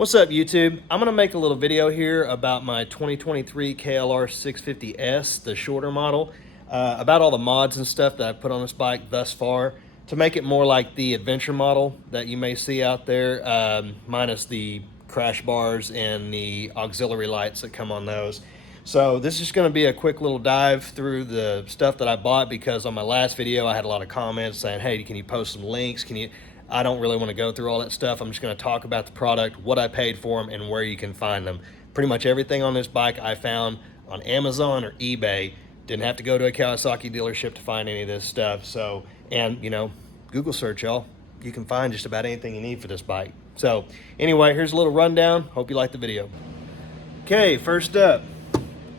What's up, YouTube? I'm gonna make a little video here about my 2023 KLR 650S, the shorter model, about all the mods and stuff that I've put on this bike thus far to make it more like the adventure model that you may see out there, minus the crash bars and the auxiliary lights that come on those. So this is going to be a quick little dive through the stuff that I bought, because on my last video I had a lot of comments saying, hey, can you post some links? I don't really want to go through all that stuff. I'm just going to talk about the product, what I paid for them, and where you can find them. Pretty much everything on this bike I found on Amazon or eBay. Didn't have to go to a Kawasaki dealership to find any of this stuff. So, and Google search, y'all. You can find just about anything you need for this bike. So anyway, here's a little rundown. Hope you like the video. Okay, first up,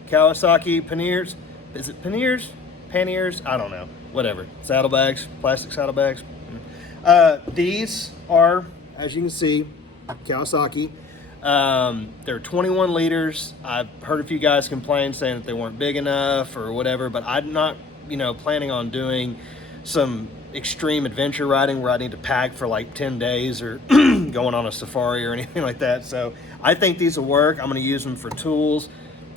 Kawasaki panniers. Is it panniers? Panniers? I don't know. Whatever. Saddlebags, plastic saddlebags. These are, as you can see, Kawasaki. They're 21 liters. I've heard a few guys complain saying that they weren't big enough or whatever, but I'm not, planning on doing some extreme adventure riding where I need to pack for like 10 days or going on a safari or anything like that. So I think these will work. I'm going to use them for tools,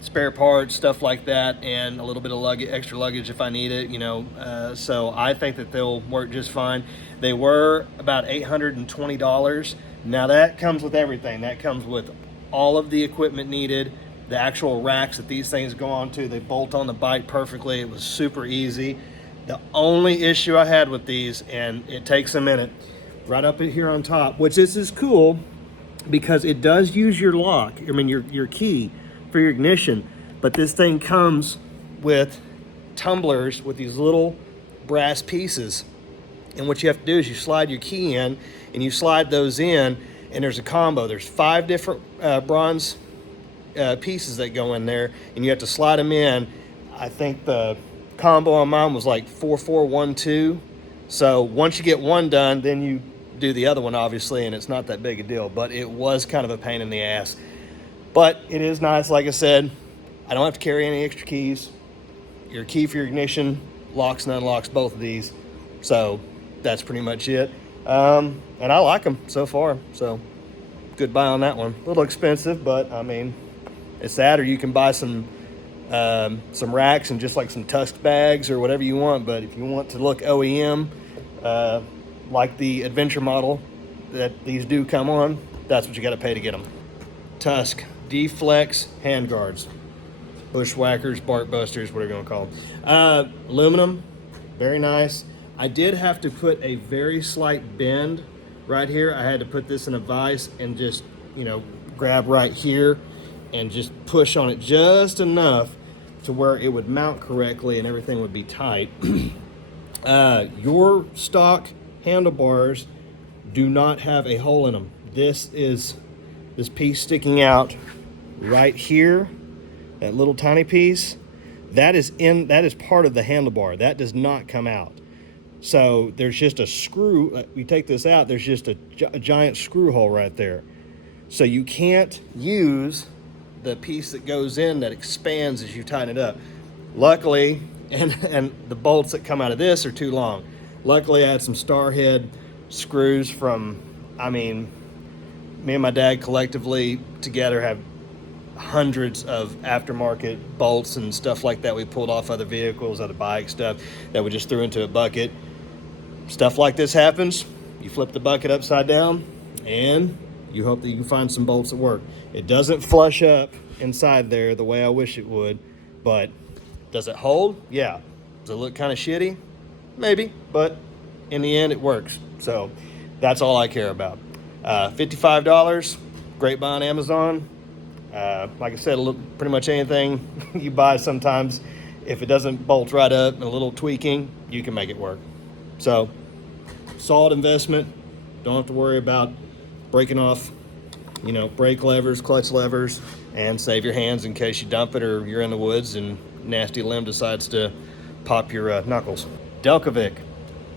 spare parts, stuff like that, and a little bit of luggage, extra luggage if I need it, so I think that they'll work just fine. They were about $820. Now that comes with everything. That comes with all of the equipment needed, the actual racks that these things go onto. They bolt on the bike perfectly. It was super easy. The only issue I had with these, and it takes a minute, right up in here on top, which this is cool because it does use your lock, your key for your ignition, but this thing comes with tumblers with these little brass pieces, and what you have to do is you slide your key in and you slide those in, and there's a combo. There's 5 different bronze pieces that go in there, and you have to slide them in. I think the combo on mine was like 4412. So once you get one done, then you do the other one, obviously, and it's not that big a deal, but it was kind of a pain in the ass. But it is nice. Like I said, I don't have to carry any extra keys. Your key for your ignition locks and unlocks both of these. So that's pretty much it. And I like them so far. So good buy on that one. A little expensive, but it's that, or you can buy some racks and just like some tusk bags or whatever you want. But if you want to look OEM, like the adventure model that these do come on, that's what you got to pay to get them. Tusk D-Flex handguards, bushwhackers, bark busters, whatever you want to call them. Aluminum, very nice. I did have to put a very slight bend right here. I had to put this in a vise and just, grab right here and just push on it just enough to where it would mount correctly and everything would be tight. Your stock handlebars do not have a hole in them. This piece sticking out right here, that little tiny piece, that is part of the handlebar. That does not come out. So there's just a screw. We take this out, there's just a giant screw hole right there. So you can't use the piece that goes in that expands as you tighten it up. Luckily, and the bolts that come out of this are too long. Luckily, I had some star head screws from, me and my dad collectively together have hundreds of aftermarket bolts and stuff like that we pulled off other vehicles, other bike stuff that we just threw into a bucket. Stuff like this happens, you flip the bucket upside down and you hope that you can find some bolts that work. It doesn't flush up inside there the way I wish it would, but does it hold? Yeah. Does it look kind of shitty? Maybe, but in the end it works. So that's all I care about. $55, great buy on Amazon. Like I said, pretty much anything you buy sometimes, if it doesn't bolt right up and a little tweaking, you can make it work. So solid investment. Don't have to worry about breaking off, brake levers, clutch levers, and save your hands in case you dump it or you're in the woods and nasty limb decides to pop your knuckles. Delcovic,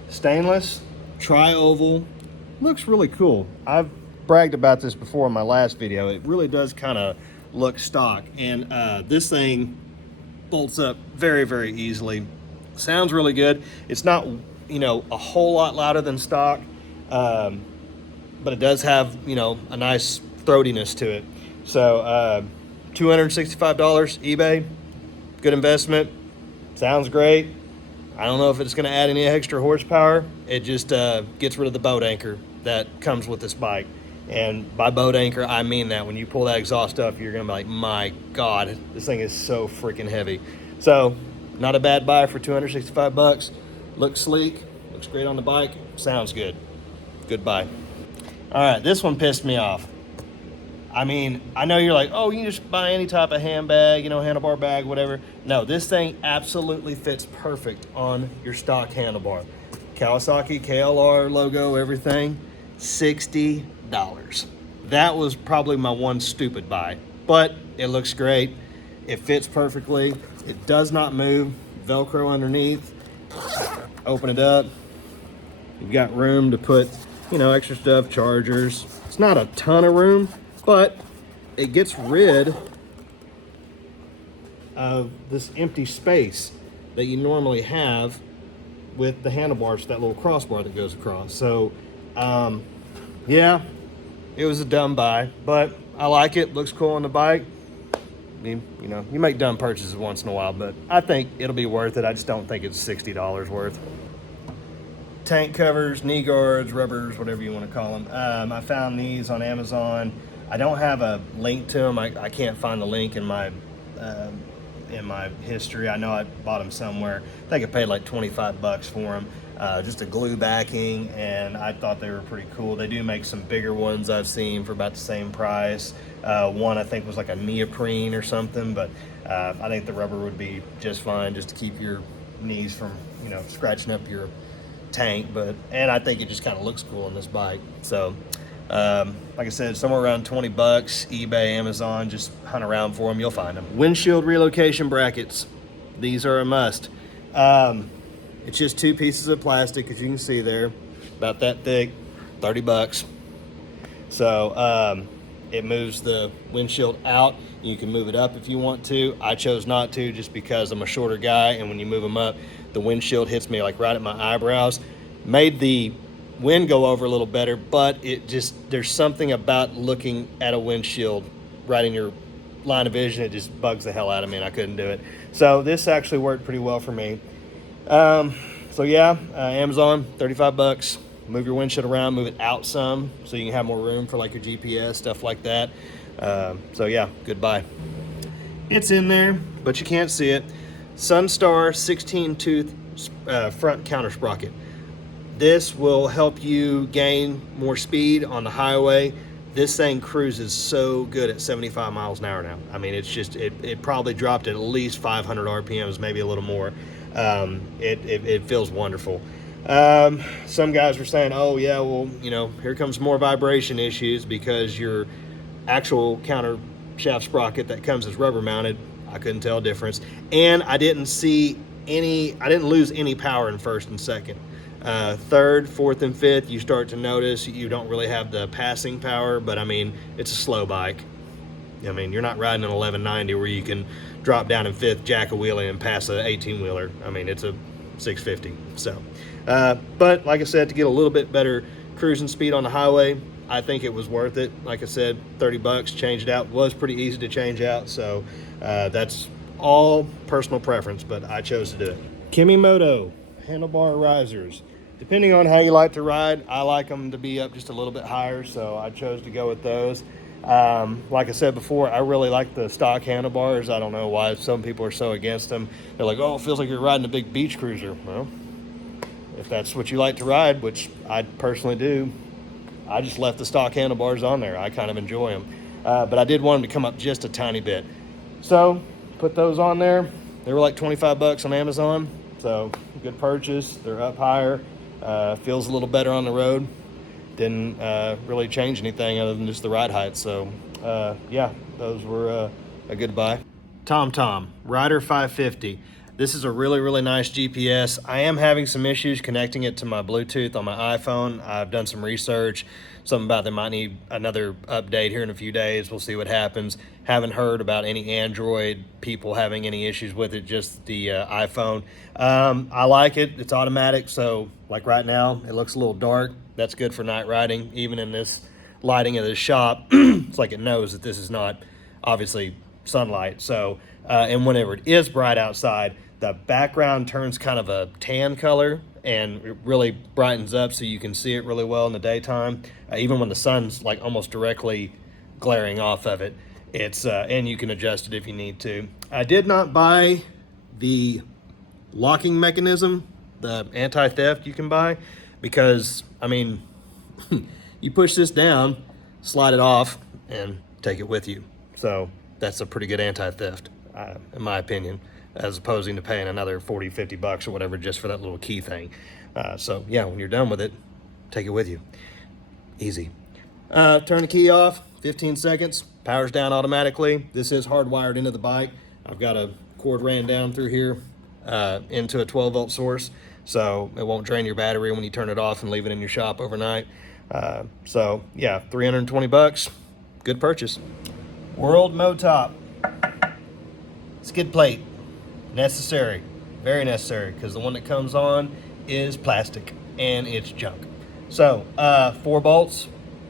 stainless, tri-oval, looks really cool. I've bragged about this before in my last video. It really does kind of look stock, and this thing bolts up very, very easily. Sounds really good. It's not, a whole lot louder than stock, but it does have, a nice throatiness to it. So $265 eBay, good investment. Sounds great. I don't know if it's going to add any extra horsepower. It just gets rid of the boat anchor that comes with this bike. And by boat anchor, I mean that. When you pull that exhaust up, you're going to be like, my God, this thing is so freaking heavy. So, not a bad buy for 265 bucks. Looks sleek, looks great on the bike, sounds good. Good buy. All right, this one pissed me off. I mean, I know you're like, oh, you can just buy any type of handbag, you know, handlebar bag, whatever. No, this thing absolutely fits perfect on your stock handlebar. Kawasaki, KLR logo, everything, $60. That was probably my one stupid buy, but it looks great. It fits perfectly. It does not move. Velcro underneath. Open it up. You've got room to put, you know, extra stuff, chargers. It's not a ton of room, but it gets rid of this empty space that you normally have with the handlebars, that little crossbar that goes across. So, yeah, it was a dumb buy, but I like it. Looks cool on the bike. I mean, you know, you make dumb purchases once in a while, but I think it'll be worth it. I just don't think it's $60 worth. Tank covers, knee guards, rubbers, whatever you want to call them. I found these on Amazon. I don't have a link to them. I can't find the link in my history. I know I bought them somewhere. I think I paid like 25 bucks for them. Just a glue backing, and I thought they were pretty cool. They do make some bigger ones I've seen for about the same price. One I think was like a neoprene or something, but I think the rubber would be just fine just to keep your knees from, you know, scratching up your tank. And I think it just kind of looks cool on this bike. So like I said, somewhere around 20 bucks, eBay, Amazon, just hunt around for them, you'll find them. Windshield relocation brackets. These are a must. It's just two pieces of plastic, as you can see there, about that thick, 30 bucks. So it moves the windshield out. You can move it up if you want to. I chose not to just because I'm a shorter guy, and when you move them up, the windshield hits me like right at my eyebrows. Made the wind go over a little better, but it just, there's something about looking at a windshield right in your line of vision. It just bugs the hell out of me, and I couldn't do it. So this actually worked pretty well for me. So yeah, Amazon, 35 bucks. Move your windshield around, move it out some so you can have more room for like your GPS, stuff like that. So yeah, good buy. It's in there, but you can't see it. Sunstar 16-tooth front counter sprocket. This will help you gain more speed on the highway. This thing cruises so good at 75 miles an hour now. I mean, it's just, it probably dropped at least 500 RPMs, maybe a little more. It feels wonderful. Some guys were saying, oh yeah, well, you know, here comes more vibration issues because your actual counter shaft sprocket that comes as rubber mounted, I couldn't tell a difference. And I didn't lose any power in first and second. Third, fourth, and fifth, you start to notice you don't really have the passing power, but I mean, it's a slow bike. I mean, you're not riding an 1190 where you can drop down in fifth, jack a wheelie, and pass an 18-wheeler. I mean, it's a 650. So, but like I said, to get a little bit better cruising speed on the highway, I think it was worth it. Like I said, 30 bucks, change it out. It was pretty easy to change out. So that's all personal preference, but I chose to do it. Kimimoto handlebar risers. Depending on how you like to ride, I like them to be up just a little bit higher, so I chose to go with those. Like I said before, I really like the stock handlebars. I don't know why some people are so against them. They're like, oh, it feels like you're riding a big beach cruiser. Well, if that's what you like to ride, which I personally do, I just left the stock handlebars on there. I kind of enjoy them. But I did want them to come up just a tiny bit. So put those on there. They were like 25 bucks on Amazon. So good purchase. They're up higher. Feels a little better on the road. Didn't really change anything other than just the ride height. So yeah, those were a good buy. TomTom Rider 550. This is a really, really nice GPS. I am having some issues connecting it to my Bluetooth on my iPhone. I've done some research, something about they might need another update here in a few days. We'll see what happens. Haven't heard about any Android people having any issues with it, just the iPhone. I like it. It's automatic, so like right now, it looks a little dark. That's good for night riding, even in this lighting of the shop, it's like it knows that this is not obviously sunlight. So, and whenever it is bright outside, the background turns kind of a tan color and it really brightens up so you can see it really well in the daytime, even when the sun's like almost directly glaring off of it. It's and you can adjust it if you need to. I did not buy the locking mechanism, the anti-theft you can buy, because I mean, you push this down, slide it off, and take it with you. So that's a pretty good anti-theft, in my opinion, as opposing to paying another 40, 50 bucks or whatever just for that little key thing. So yeah, when you're done with it, take it with you. Easy. Turn the key off, 15 seconds, powers down automatically. This is hardwired into the bike. I've got a cord ran down through here into a 12-volt source, so it won't drain your battery when you turn it off and leave it in your shop overnight. So yeah, 320 bucks, good purchase. World Motop skid plate, necessary, very necessary, because the one that comes on is plastic and it's junk. So 4 bolts,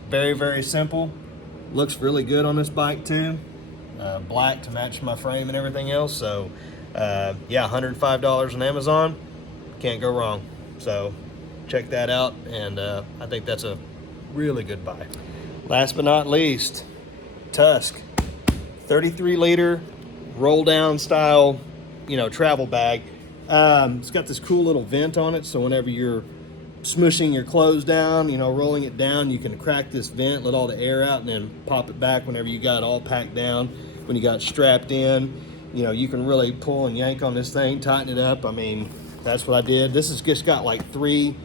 very, very simple. Looks really good on this bike too. Black to match my frame and everything else. So yeah, $105 on Amazon, can't go wrong. So check that out, and I think that's a really good buy. Last but not least, Tusk 33-liter roll down style, travel bag. It's got this cool little vent on it, so whenever you're smushing your clothes down, rolling it down, you can crack this vent, let all the air out, and then pop it back whenever you got it all packed down. When you got it strapped in, you can really pull and yank on this thing, tighten it up. I mean, that's what I did. This has just got like 3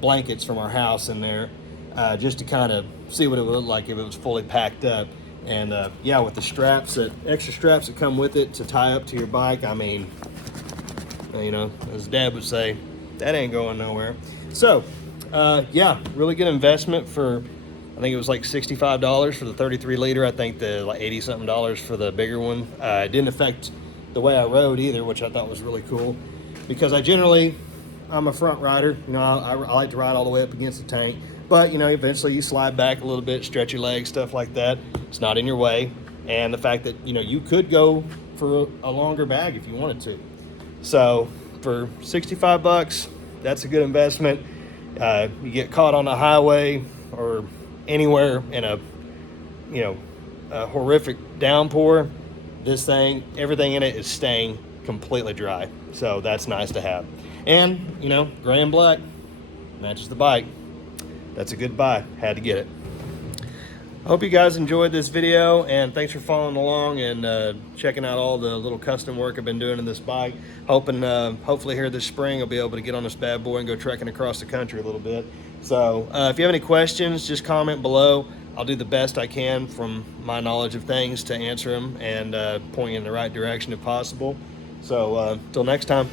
blankets from our house in there, just to kind of see what it would look like if it was fully packed up. And yeah, with the extra straps that come with it to tie up to your bike, I mean, as Dad would say, that ain't going nowhere. So yeah, really good investment for, I think it was like $65 for the 33-liter. I think the like $80-something for the bigger one. It didn't affect the way I rode either, which I thought was really cool, because I'm a front rider. I like to ride all the way up against the tank, but eventually you slide back a little bit, stretch your legs, stuff like that. It's not in your way, and the fact that you could go for a longer bag if you wanted to. So for 65 bucks, that's a good investment. You get caught on the highway or anywhere in a horrific downpour, this thing, everything in it is staying completely dry. So that's nice to have. And gray and black matches the bike. That's a good buy. Had to get it. I hope you guys enjoyed this video, and thanks for following along and checking out all the little custom work I've been doing in this bike. Hopefully here this spring I'll be able to get on this bad boy and go trekking across the country a little bit. So if you have any questions, just comment below. I'll do the best I can from my knowledge of things to answer them and point you in the right direction if possible. So till next time.